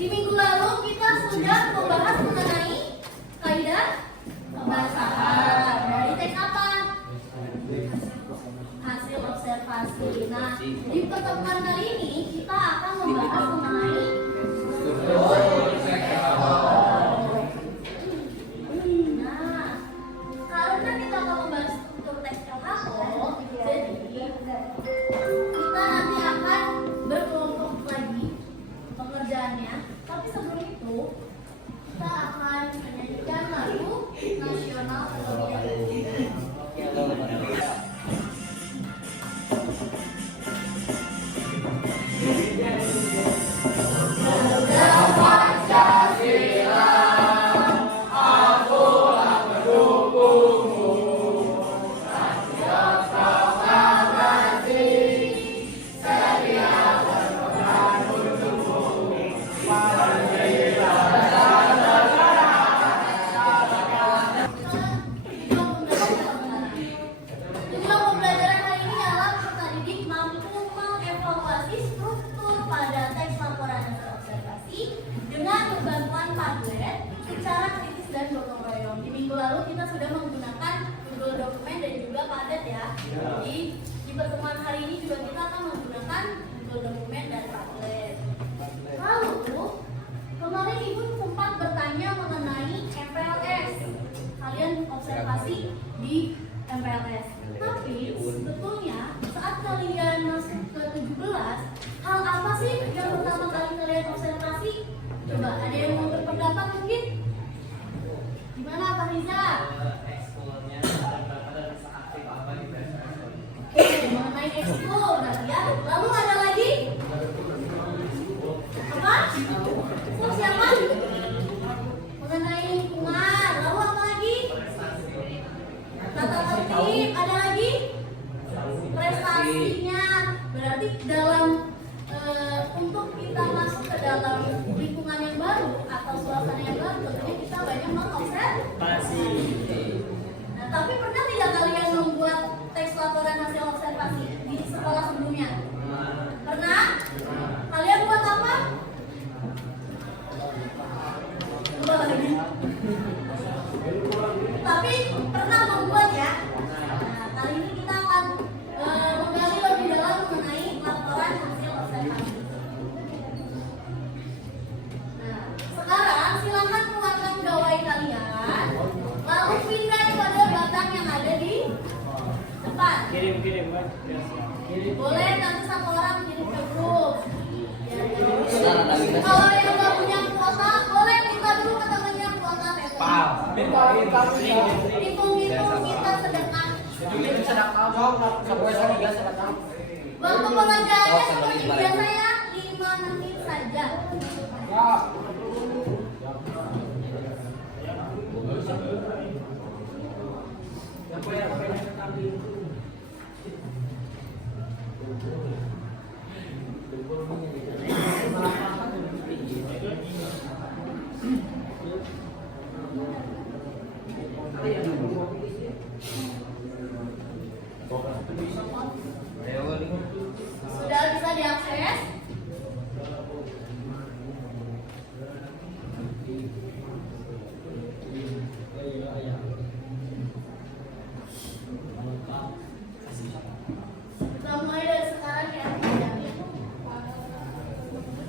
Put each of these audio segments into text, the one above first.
Di minggu lalu kita sudah membahas mengenai kaidah pembahasan. Dari teks apa? Hasil observasi. Nah, di pertemuan kali ini kita akan membahas mengenai karena kita akan membahas struktur teks LHO, jadi kita nanti akan berkelompok lagi pengerjaannya. Tapi sebelum itu kita akan menyanyikan lagu nasional terlebih dahulu. Di pertemuan hari ini juga kita akan menggunakan Google Dokumen dan Padlet. Lalu kemarin Ibu sempat bertanya mengenai MPLS. Kalian observasi di MPLS. Tapi sebetulnya saat kalian masuk ke 17, hal apa sih yang pertama kali kalian observasi? Coba ada yang mau berpendapat mungkin? Gimana Pak Riza? Mengenai ekskul, ya. Lalu ada lagi? Apa? Siapa? Mengenai lingkungan. Lalu apa lagi? Tata tertib. Ada lagi? Prestasinya. Berarti dalam untuk kita masuk ke dalam lingkungan yang baru atau suasana yang baru, tentunya kita banyak mengobservasi. Nah, tapi pernah tidak kalian membuat teks laporan hasil observasi di sekolah sebelumnya? Pernah? Kalian buat apa? Coba lagi. Tapi pernah membuat ya? Nah, kali ini kita akan menggali lebih dalam mengenai laporan hasil observasi. Nah, sekarang silakan keluarkan gawai kalian, lalu pindah pada batang yang ada di depan. Kirim kan? Boleh nanti satu orang kirim ke grup. Kalau yang nggak punya kuota, boleh minta dulu ke temennya kuota paper. Hitung-hitung kita sedekah. Waktu pengerjaannya seperti biasa ya, 5 menit saja. Sudah bisa diakses? Kita mulai dari sekarang ya.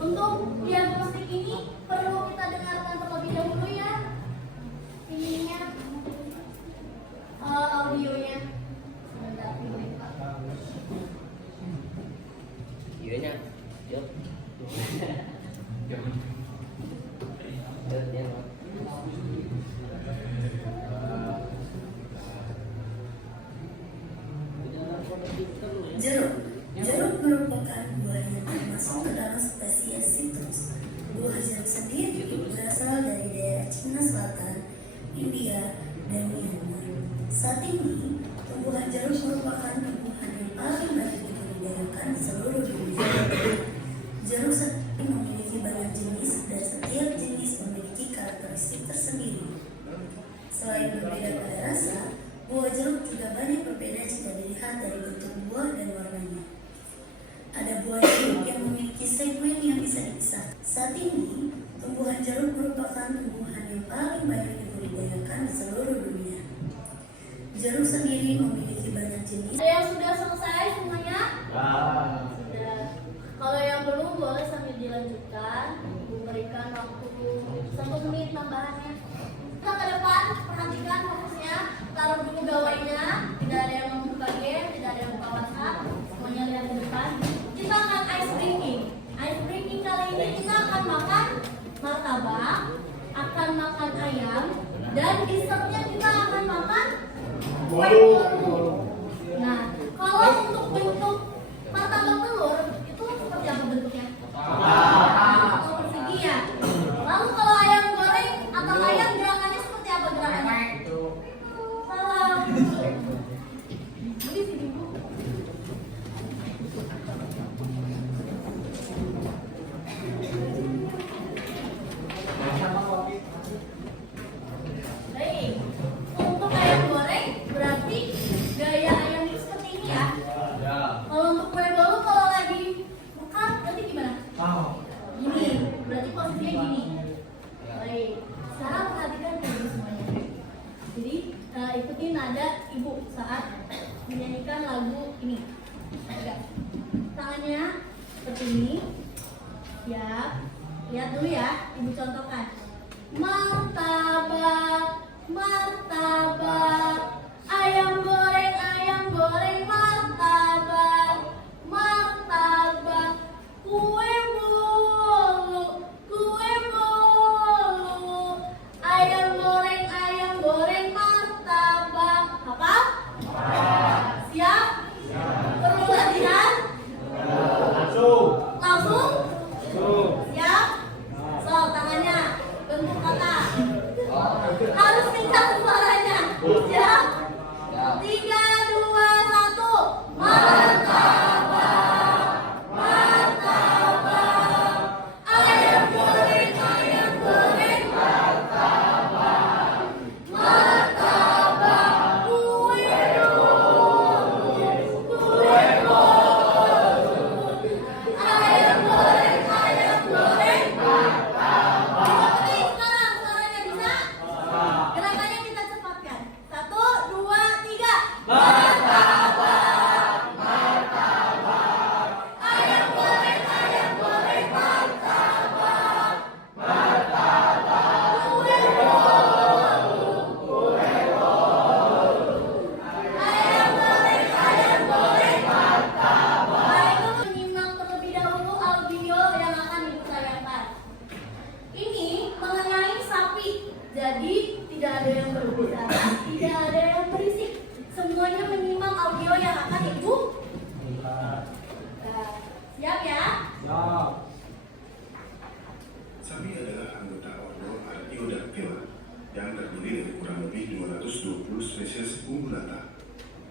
Untuk diagnostik ini perlu kita dengarkan terlebih dahulu ya. Ininya audionya. Iya, yuk. Jeruk merupakan buah yang termasuk ke dalam spesies sitrus. Buah jeruk sendiri berasal dari daerah Cina Selatan, India, dan Myanmar. Saat ini, tumbuhan jeruk merupakan tumbuhan yang paling banyak dibudidayakan di seluruh dunia. Jeruk sendiri memiliki banyak jenis dan setiap jenis memiliki karakteristik tersendiri. Selain berbeda pada rasa, buah jeruk juga banyak berbeda jika dilihat dari bentuk buah dan warnanya. Ada buah jeruk yang memiliki segmen yang bisa bisa dipisah. Saat ini, tumbuhan jeruk merupakan tumbuhan yang paling banyak dibudidayakan di seluruh dunia. Jeruk sendiri memiliki banyak jenis. Ada yang sudah selesai semuanya? Sudah. Kalau yang belum boleh sambil dilanjutkan. Ibu berikan waktu 1 menit tambahannya. Kita ke depan, perhatikan fokusnya. Taruh dulu gawainya. Tidak ada yang membuka game, tidak ada yang buka WhatsApp. Semuanya lihat ke depan. Kita akan ice breaking. Ice breaking kali ini kita akan makan martabak, akan makan ayam, dan dessertnya kita akan makan kue telur. Nah, kalau untuk bentuk martabak telur itu seperti apa bentuknya? Atau persegi ya. Lalu kalau ayam goreng atau ayam gerakannya seperti apa gerakannya? Salah. Jadi sini Bu. Baik. Untuk ayam goreng berarti gaya ayam itu seperti ini ya. Kalau untuk kue bolu kalau lagi buka berarti gimana? Gini. Berarti posisinya gini. Baik. Sekarang perhatikan dulu semuanya. Jadi ikutin nada ibu saat menyanyikan lagu ini. Lihat. Tangannya seperti ini. Siap. Lihat dulu ya, ibu contohkan. Martabak, martabak, ayam goreng, martabak, martabak, kue bolu, ayam goreng, martabak. Hafal? Siap? Perlu latihan? Langsung? Siap? So, tangannya bentuk kata. Harus kencang suaranya. Siap? 3, 2, 1. Martabak, martabak, ayam goreng, martabak, martabak, kue bolu, ayam goreng, martabak. Sekarang suaranya bisa? Gerakannya kita cepatkan. 1, 2, 3. Martabak, martabak, ayam goreng, martabak, martabak, kue bolu, ayam goreng, martabak. Baik, menyimak terlebih dahulu audio yang akan ibu tayangkan. Ini mengenai sapi, jadi tidak ada yang berbicara, tidak ada yang berisik. Semuanya menyimak audio yang akan ibu. Nah, siap ya? Sapi adalah anggota ordo Artiodactyla yang terdiri dari kurang lebih 220 spesies ungulata.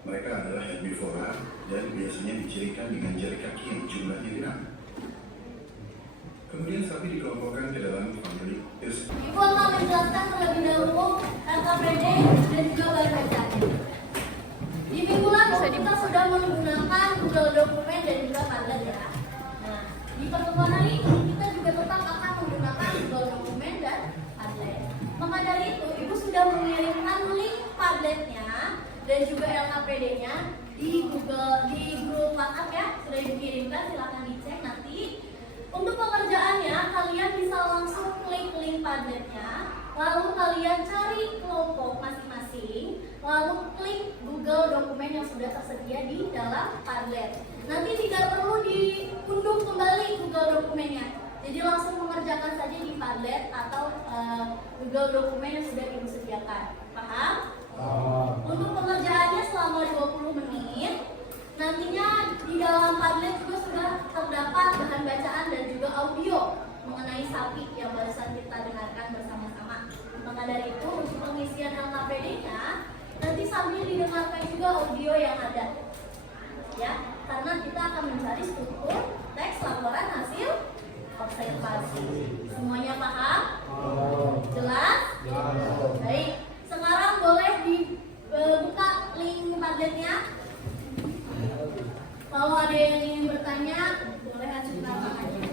Mereka adalah herbivora dan biasanya dicirikan dengan jari kaki yang jumlahnya 6. Kemudian sapi dikelompokkan ke dalam famili Hirsch. Ibu akan menjelaskan terlebih dahulu LKPD dan juga bahan bacaannya. Di minggu lalu kita sudah menggunakan Google Dokumen dan juga Padlet ya. Nah, di pertemuan hari ini kita juga tetap akan menggunakan Google Dokumen dan Padlet. Maka dari itu, Ibu sudah mengirimkan link Padletnya dan juga LKPD-nya di grup WhatsApp ya. Sudah dikirimkan, silahkan dicek nanti. Untuk pekerjaannya, kalian bisa langsung klik link Padletnya, lalu kalian cari kelompok masing-masing, lalu klik Google Dokumen yang sudah tersedia di dalam Padlet. Nanti tidak perlu diunduh kembali Google Dokumennya, jadi langsung mengerjakan saja di Padlet atau Google Dokumen yang sudah Ibu sediakan. Paham? Untuk pengerjaannya selama 20 menit. Nantinya di dalam Padlet juga sudah terdapat bahan bacaan dan juga audio mengenai sapi yang barusan kita dengarkan bersama-sama. Maka dari itu untuk pengisian LKPD-nya nanti sambil didengarkan juga audio yang ada. Ya, karena kita akan mencari struktur teks laporan hasil observasi. Semuanya paham? Jelas? Baik. Sekarang boleh dibuka link Padletnya. Kalau ada yang ingin bertanya, boleh ajukan tangannya.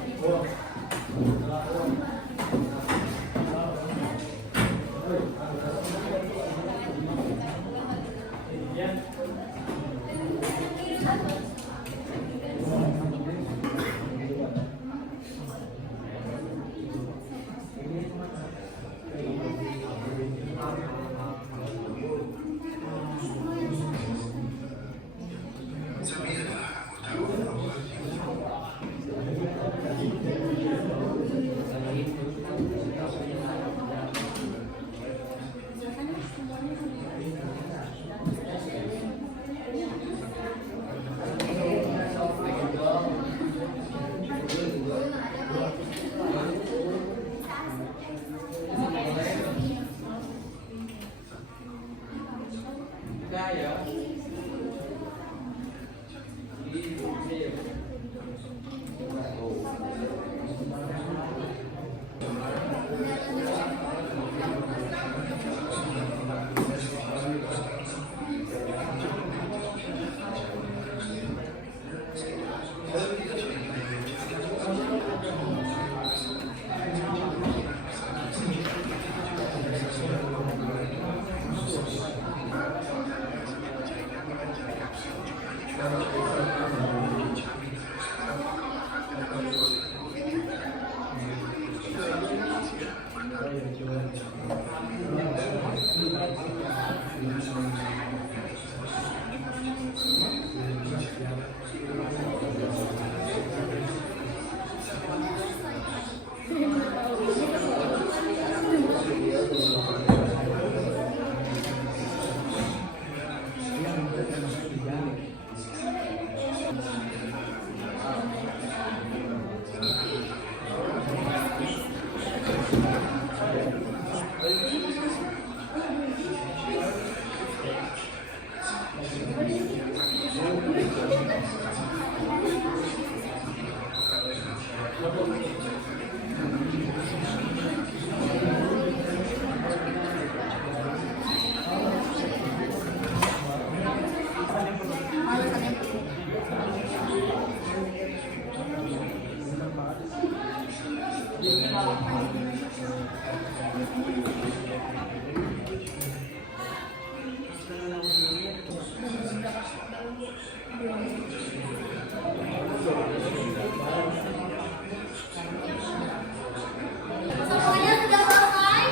Semuanya sudah selesai?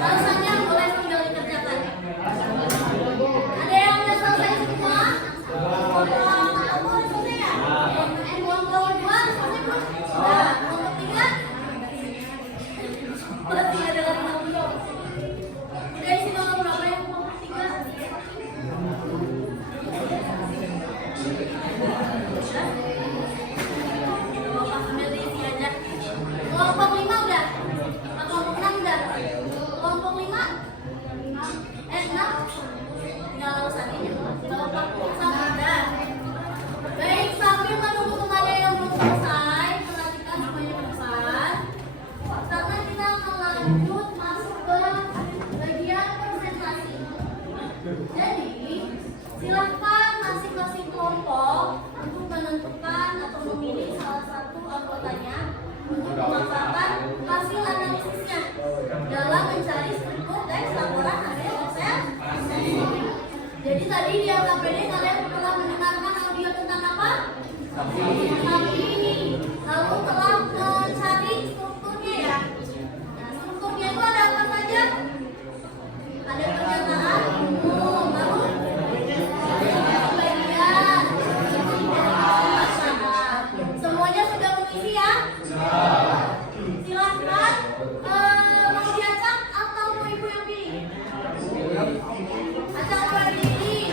Alasannya boleh tinggal dikerjakan. Ada yang sudah selesai semua? Boleh selesai ya? Kelompok kedua selesai belum? Nah, kelompok tiga? Masih ada lagi yang belum. Udah isi nomor berapa yang kelompok tiga? Kelompok 5 udah? Kelompok 6 udah? Kelompok 5? 6? Tinggal alasannya. Kelompok 1 udah? Baik, sambil menunggu temannya yang belum selesai, perhatikan semuanya pesan. Karena kita akan lanjut masuk ke bagian presentasi. Jadi, silahkan masing-masing kelompok untuk menentukan atau memilih salah satu anggotanya untuk memaparkan hasil analisisnya dalam mencari struktur teks laporan hasil observasi. Jadi tadi di LKPD kalian telah mendengarkan audio tentang apa? Sapi. Lalu telah mencari strukturnya ya. Nah, strukturnya itu ada apa saja? Ada pernyataan umum, lalu bagian, semuanya sudah mengisi ya? Silahkan mau diacak atau mau ibu yang pilih? Acak apa yang pilih?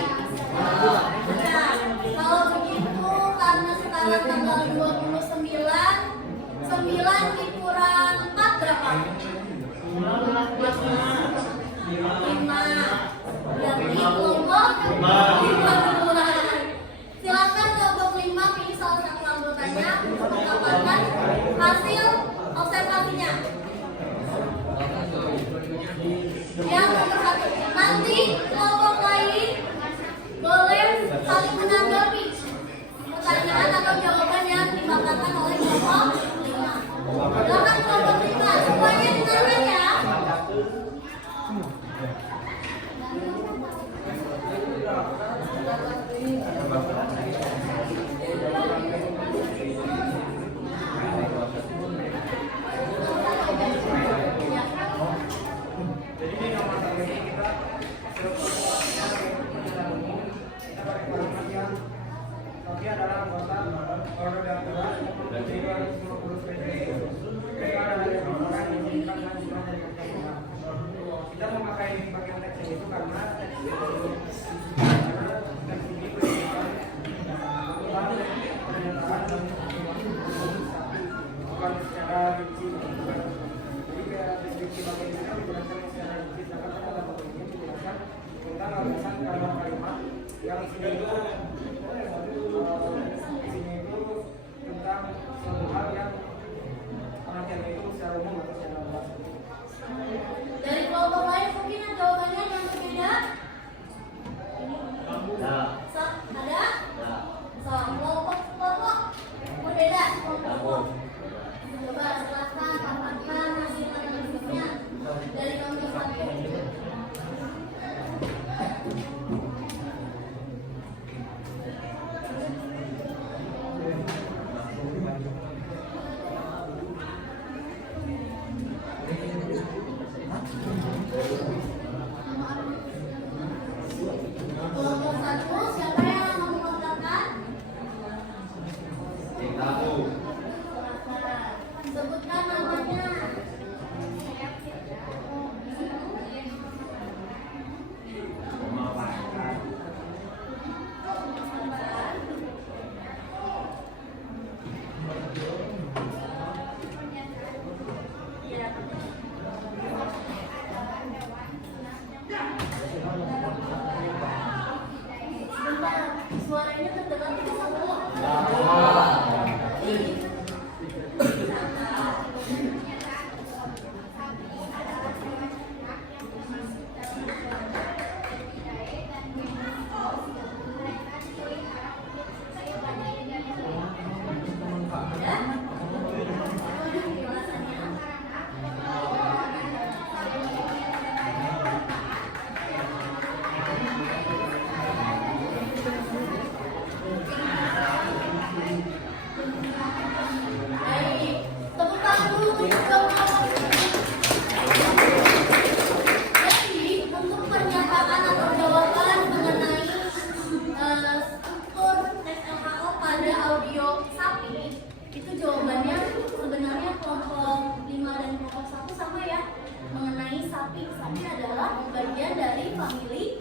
Acak. Kalau begitu karena sekarang tanggal 29, 9 dikurang 4 berapa? 5. Berarti kelompok 5 duluan. Silakan kelompok 5 pilih salah satu anggotanya untuk mendapatkan hasil observasinya. Yang nomor 1. Nanti kelompok lain boleh saling menanggapi pertanyaan atau jawaban yang dimakamkan oleh kelompok 5. Silakan kelompok 5 semuanya dengarkan ya. Kita memakai bagian teks itu karena teks itu pernyataan bukan secara rinci. Jadi kayak deskripsi bagian ini dijelaskan secara rinci, sedangkan pada bagian ini dijelaskan tentang alasan kalimat-kalimat yang isinya itu tentang suatu hal yang pengertiannya itu secara umum atau secara luas. Dari kelompok lain mungkin ada jawabannya yang berbeda? Ada? Kelompok berbeda. Jadi untuk pernyataan atau jawaban mengenai struktur tes LHO pada audio sapi itu jawabannya sebenarnya kelompok 5 dan kelompok 1 sama ya. Mengenai sapi, sapi adalah bagian dari famili.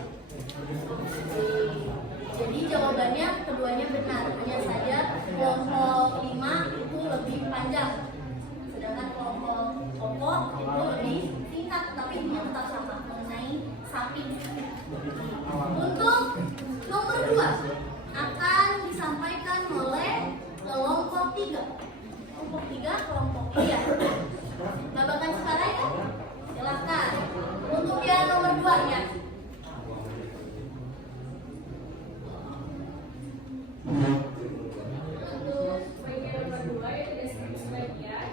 Jadi jawabannya keduanya benar, hanya saja kelompok 5 itu lebih panjang, sedangkan kelompok itu lebih singkat, tapi intinya tetap sama mengenai sapi. Untuk nomor 2 akan disampaikan oleh kelompok 3. Kelompok 3, kelompok iya. Babakan sekarang ya? Silakan. Untuk yang nomor 2 ya. Untuk bagian nomor 2 yaitu deskripsi bagian,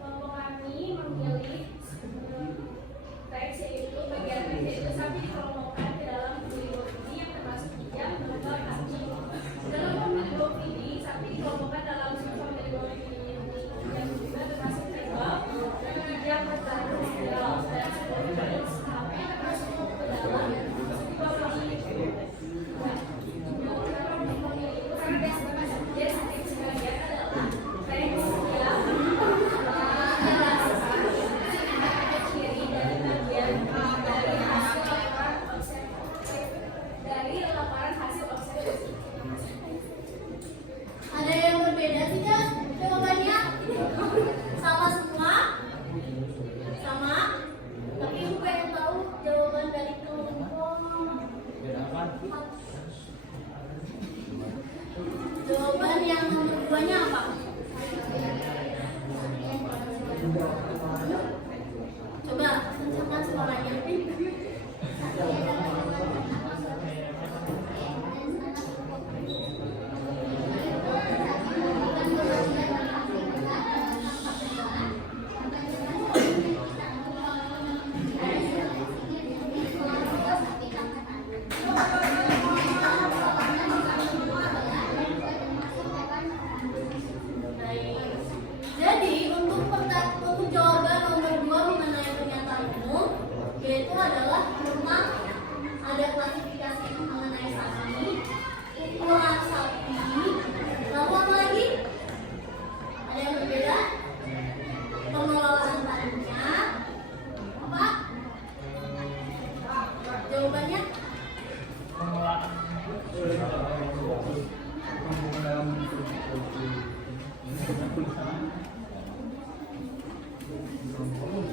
kelompok kami memilih teks yaitu bagian teks yaitu sapi dikelompokkan ke dalam famili bovini yang termasuk ikan, domba, anjing. Dalam famili bovini, sapi dikelompokkan dalam subfamili bovini yang juga termasuk tembak, yang termasuk segala, dan seluruh sapi termasuk ke dalam subfamili. Ada yang berbeda tidak jawabannya? Sama semua? Sama? Tapi ibu pengen tahu jawaban dari kelompok. Jawaban yang nomor 2-nya apa? Coba kencangkan suaranya. Jadi untuk jawaban nomor 2 mengenai pernyataan umum, yaitu adalah tentang ada klasifikasi mengenai sapi, ukuran sapi, lalu apa lagi? Ada yang berbeda? Pengelolaan tadinya, apa? Jawabannya?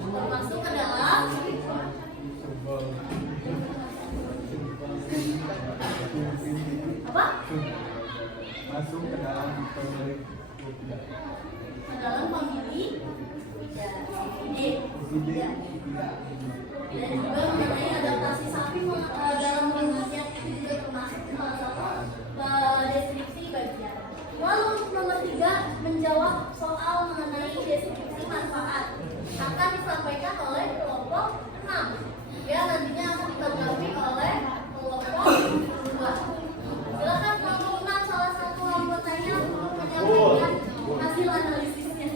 Termasuk ke dalam apa? Masuk ke dalam famili Ke dalam famili ya. Dan juga mengenai adaptasi sapi dalam mengajar itu juga termasuk salah satu deskripsi bagian. Lalu untuk nomor 3 menjawab soal mengenai deskripsi manfaat akan disampaikan oleh kelompok 6. Ya nantinya akan ditanggapi oleh kelompok 2. Silakan kelompok 6 salah satu anggotanya untuk menyampaikan hasil analisisnya.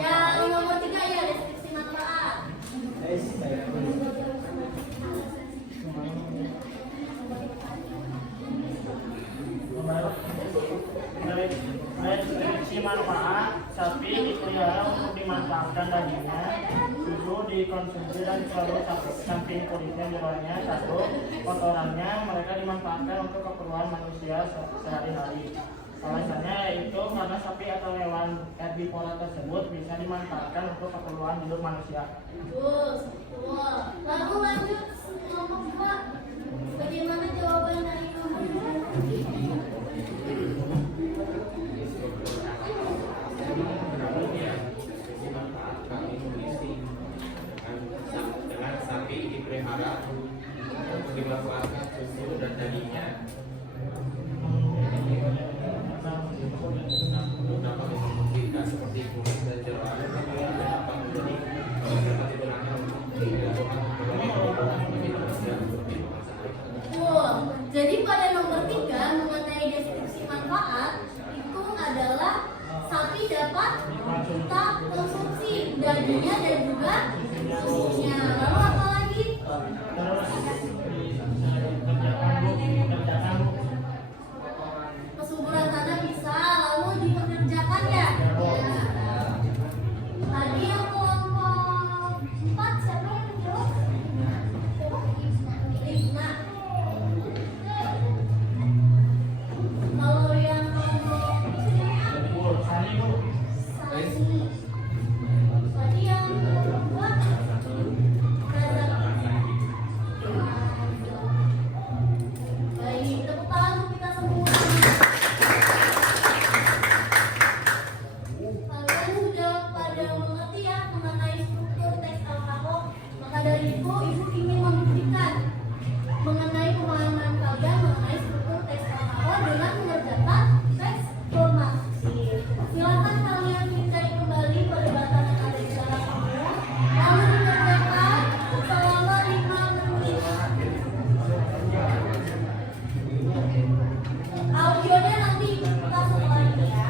Yang nomor 3 ya deskripsi manfaat. Deskripsi manfaat sapi dipelihara untuk dimanfaatkan dagingnya, susu dikonsumsi dan selalu samping kulitnya jeroannya. 1. Kotorannya mereka dimanfaatkan untuk keperluan manusia sehari-hari. Alasannya yaitu karena sapi atau hewan herbivora tersebut bisa dimanfaatkan untuk keperluan hidup manusia. Betul. Lalu lanjut kelompok 2. Bagaimana jawaban dari kelompok 2? Dengan sapi dipelihara untuk dimanfaatkan susu dan dagingnya, beberapa tidak seperti kulit dan jeroan yang dapat menjadi dapat digunakan untuk kebutuhan bagi manusia untuk kehidupan sehari-hari. dagingnya dan juga susunya. Lalu apa lagi? Terus dikerjakan Bu. Kesuburan tanah bisa, lalu dipekerjakan ya. Tadi yang kelompok 4 siapa yang menjawab? Siapa? Ibna. Kalau yang kelompok Bu, Sani Bu. Sani. Tadi yang kelompok 4 baik, tepuk tangan untuk kita semua. Kalian sudah pada mengerti ya mengenai struktur teks alfabet. Maka dari itu, Ibu ingin membuktikan mengenai pemahaman kalian mengenai struktur teks alfabet dengan mengerjakan teks formatif. Silakan kalian pindah kembali perdebatan yang ada di dalam kamu, lalu dikerjakan selama 5 menit. Audionya nanti kita setelah ini ya.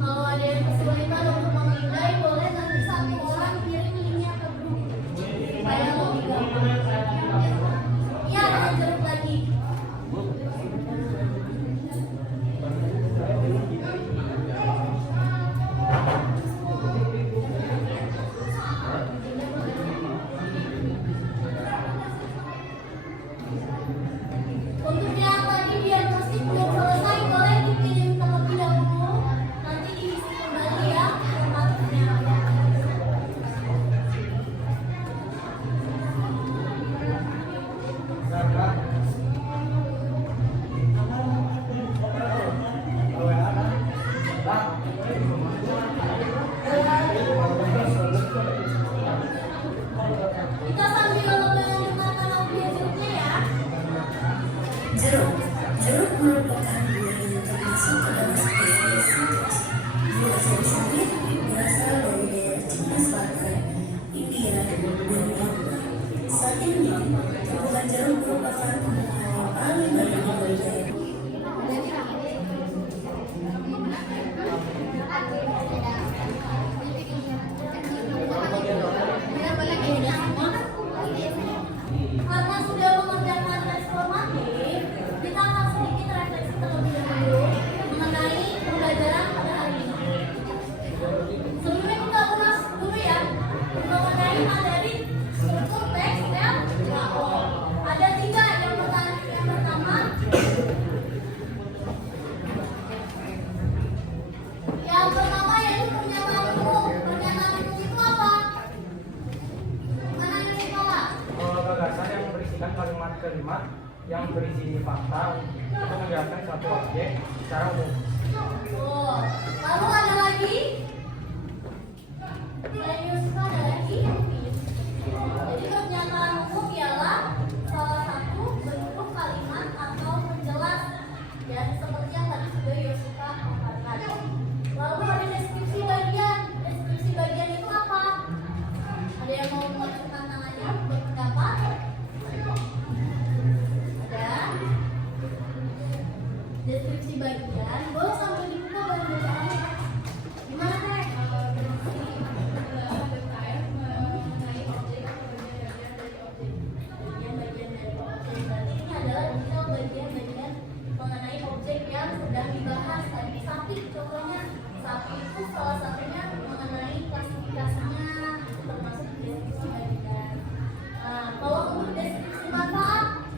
Kalau ada yang kesulitan untuk memindai, boleh nanti satu orang kirim linknya ke grup supaya lebih gampang. Iya, dengan jeruk lagi. Untuk yang tadi diagnostik belum selesai, boleh dikirim terlebih dahulu. Nanti diisi kembali ya formatnya. Kita sambil mendengarkan audio jeruknya ya. Jeruk. Jeruk merupakan buah yang termasuk ke dalam spesies sitrus. Buah jeruk sendiri berasal dari daerah Cina Selatan, India, dan Myanmar. Saat ini, tumbuhan jeruk merupakan tumbuhan yang paling banyak dibudidaya. Karena sudah mengerjakan tes formatif, kita akan sedikit refleksi terlebih dahulu mengenai pembelajaran pada hari ini. Sebelumnya kita ulas dulu ya mengenai materi struktur teks LKO. Ada 3 yang pertama. Yang pertama yaitu pernyataan umum. Pernyataan umum itu apa? Mana yang sekolah? Gagasan yang berisikan kalimat-kalimat yang berisi fakta untuk menjelaskan suatu objek secara umum. Oh, lalu ada lagi? Selain Yusufa ada lagi? Jadi pernyataan umum ialah salah satu bentuk kalimat atau penjelas ya seperti yang tadi sudah Yusufa katakan. Lalu ada deskripsi bagian. Deskripsi bagian itu apa? Ada yang mau mengajukan tangannya berpendapat? Ada? Deskripsi bagian boleh sambil dibuka baru bacaannya. Gimana Teh? Bagian-bagian dari objek. Berarti ini adalah detail bagian-bagian mengenai objek yang sedang dibahas. Tadi sapi contohnya. Sapi itu salah satunya mengenai klasifikasinya termasuk deskripsi bagian. Nah, kalau untuk deskripsi manfaat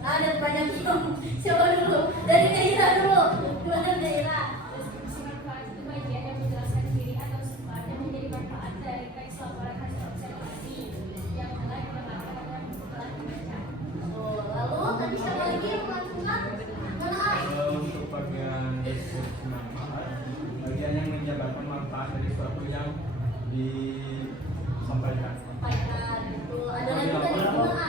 ada banyak yang siapa dulu? Dari Daira dulu. Gimana Daira? Deskripsi manfaat itu bagian yang menjelaskan ciri atau sifat yang menjadi manfaat dari teks laporan hasil observasi yang mulai menggunakan yang telah dibaca. Oh, lalu tadi siapa lagi yang melakukan? Mana? Untuk bagian deskripsi manfaat, bagian yang menjabarkan manfaat dari suatu yang disampaikan. Sampaikan. Betul. Ada lagi tadi gimana?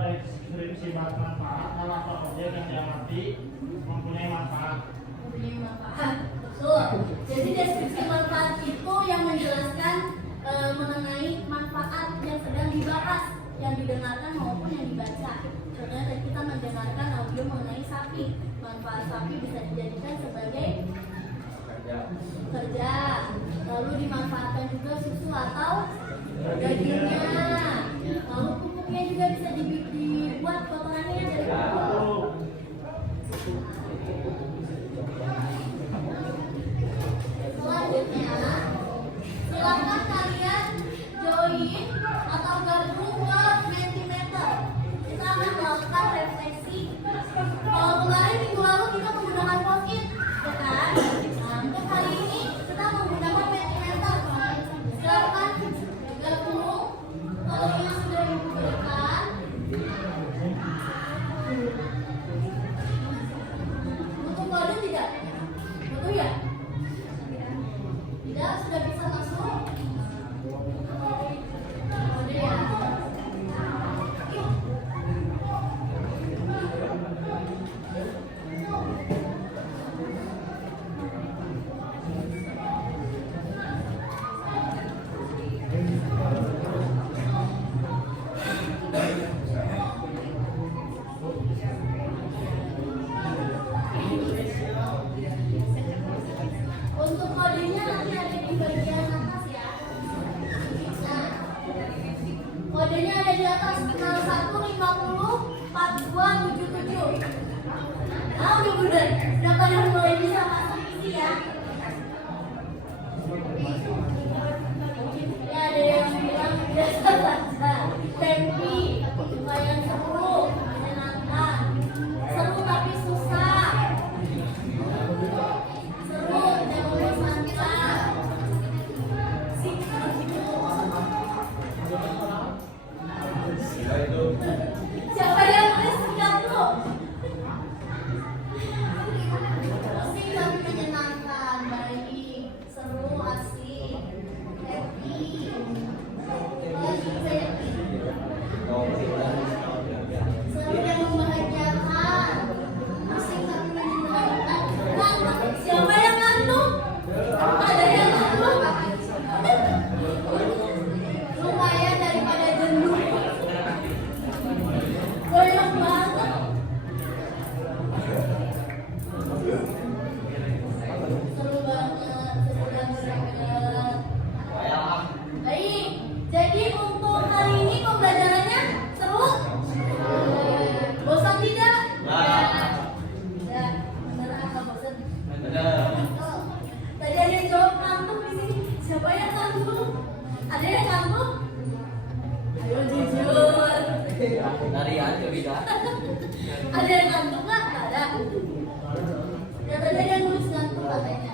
Deskripsi membahas manfaat hal atau objek yang diamati mempunyai manfaat. Mempunyai manfaat, betul. Jadi deskripsi manfaat itu yang menjelaskan mengenai manfaat yang sedang dibahas, yang didengarkan maupun yang dibaca. Contohnya tadi kita mendengarkan audio mengenai sapi. Manfaat sapi bisa dijadikan sebagai kerja, lalu dimanfaatkan juga susu atau dagingnya, lalu pupuknya juga bisa dibuat kotorannya dari pupuk. Selanjutnya, silakan kalian join atau gabung ke Mentimeter. Kita akan melakukan refleksi. Kalau kemarin minggu lalu kita menggunakan Pocket, ya kan? Nah, untuk hari ini kita menggunakan Mentimeter. Silakan gabung. Kalau yang sudah diberikan, butuh kode tidak? Butuh ya? Tidak, sudah bisa masuk. Kode ya. Untuk kodenya nanti ada di bagian atas ya. Nah, kodenya ada di atas 01504277. Nah, udah bener. Udah pada mulai bisa masuk isi ya. Ini ada yang bilang biasa saja. Tempi, lumayan seru, menyenangkan. Seru tapi susah. Seru, tidak membosankan. Siapa yang nulis singkat tuh? Asik tapi menyenangkan, baik, seru, asik, happy. Lagi bisa happy. Seru dan membahagiakan. Asik tapi menyenangkan. Nah, siapa yang ngantuk? Ada yang ngantuk? Lumayan daripada jenuh. Goyang banget. Seru banget, seru banget. Baik, jadi untuk hari ini pembelajarannya seru? Bosan tidak? Ya, benar apa bosan? Oh, tadi ada yang jawab ngantuk di sini. Siapa yang ngantuk? Ada yang ngantuk? Ayo jujur. Dari aja bisa. Ada yang ngantuk nggak? Nggak ada. Ya tadi ada yang nulis ngantuk katanya.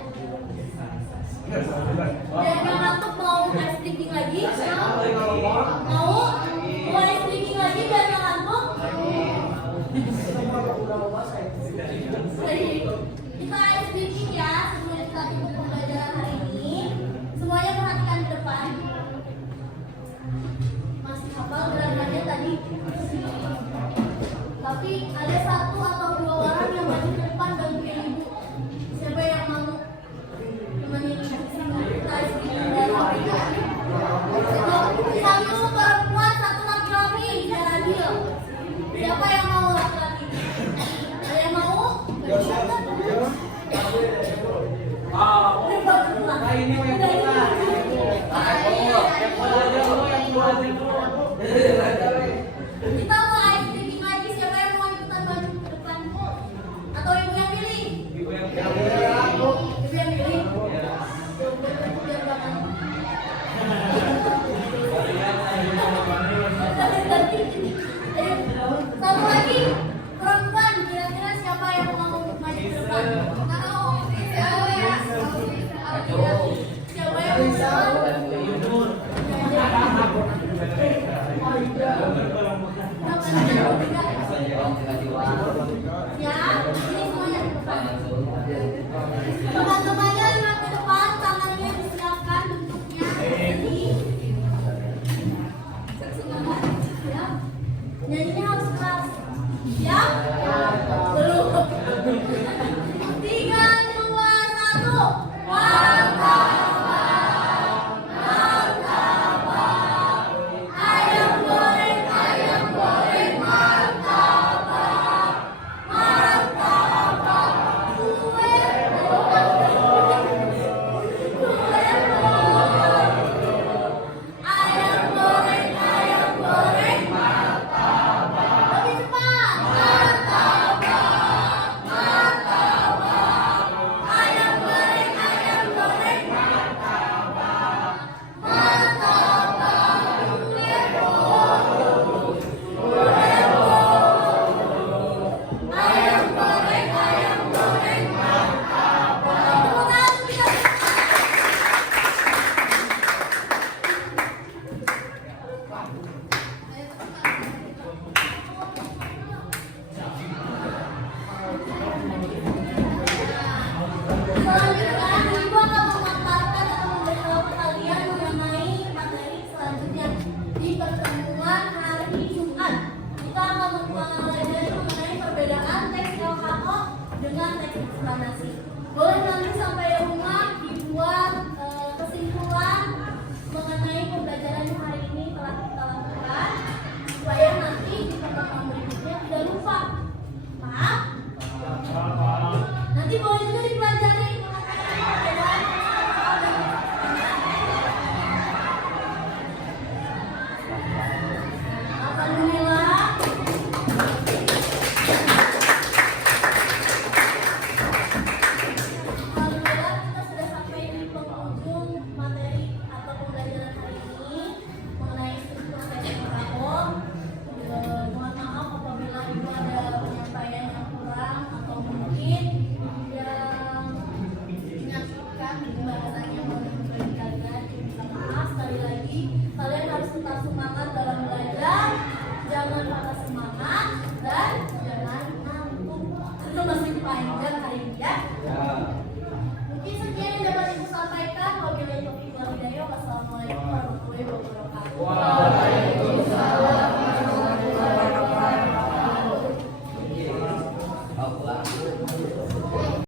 Dan yang ngantuk mau ice drinking lagi? Mau? Mau ice drinking lagi biar nggak ngantuk? Baik. Kita ice drinking ya sebelum kita tutup pembelajaran hari ini. Semuanya perhatikan ke depan. Masih hafal gerakannya tadi? Tapi ada satu atau dua orang yang maju ke depan bantuin ibu. Siapa yang mau nemenin ibu? Kita ice drinking dari satu perempuan, satu laki-laki. Biar adil. Siapa yang mau laki-laki? Ada yang mau? Kita mau ice drinking lagi. Siapa yang mau ikutan maju ke depan? Atau ibu yang pilih? Ibu yang pilih. Biar belakang. Satu lagi perempuan, kira-kira siapa yang mau maju ke depan? Siapa yang Ya, ini semuanya ke depan. Teman-temannya lihat ke depan, tangannya disiapkan bentuknya. Jadi semangat, ya. Nyanyinya harus keras. pertemuan hari Jumat. Kita akan mempelajari mengenai perbedaan teks LHO dengan teks eksplanasi. Boleh nanti sampai rumah dibuat kesimpulan mengenai pembelajaran hari ini telah kita lakukan, supaya nanti di pertemuan berikutnya tidak lupa. Maaf. Nanti boleh juga dipelajari mengenai perbedaan LHO dan Alhamdulillah. Alhamdulillah kita sudah sampai di penghujung materi atau pembelajaran hari ini mengenai struktur teks LHO. Mohon maaf apabila ibu ada penyampaian yang kurang atau mungkin yang menyakitkan di bahasanya bagi kalian. Minta maaf sekali lagi. Kalian harus tetap semangat dalam belajar. Jangan patah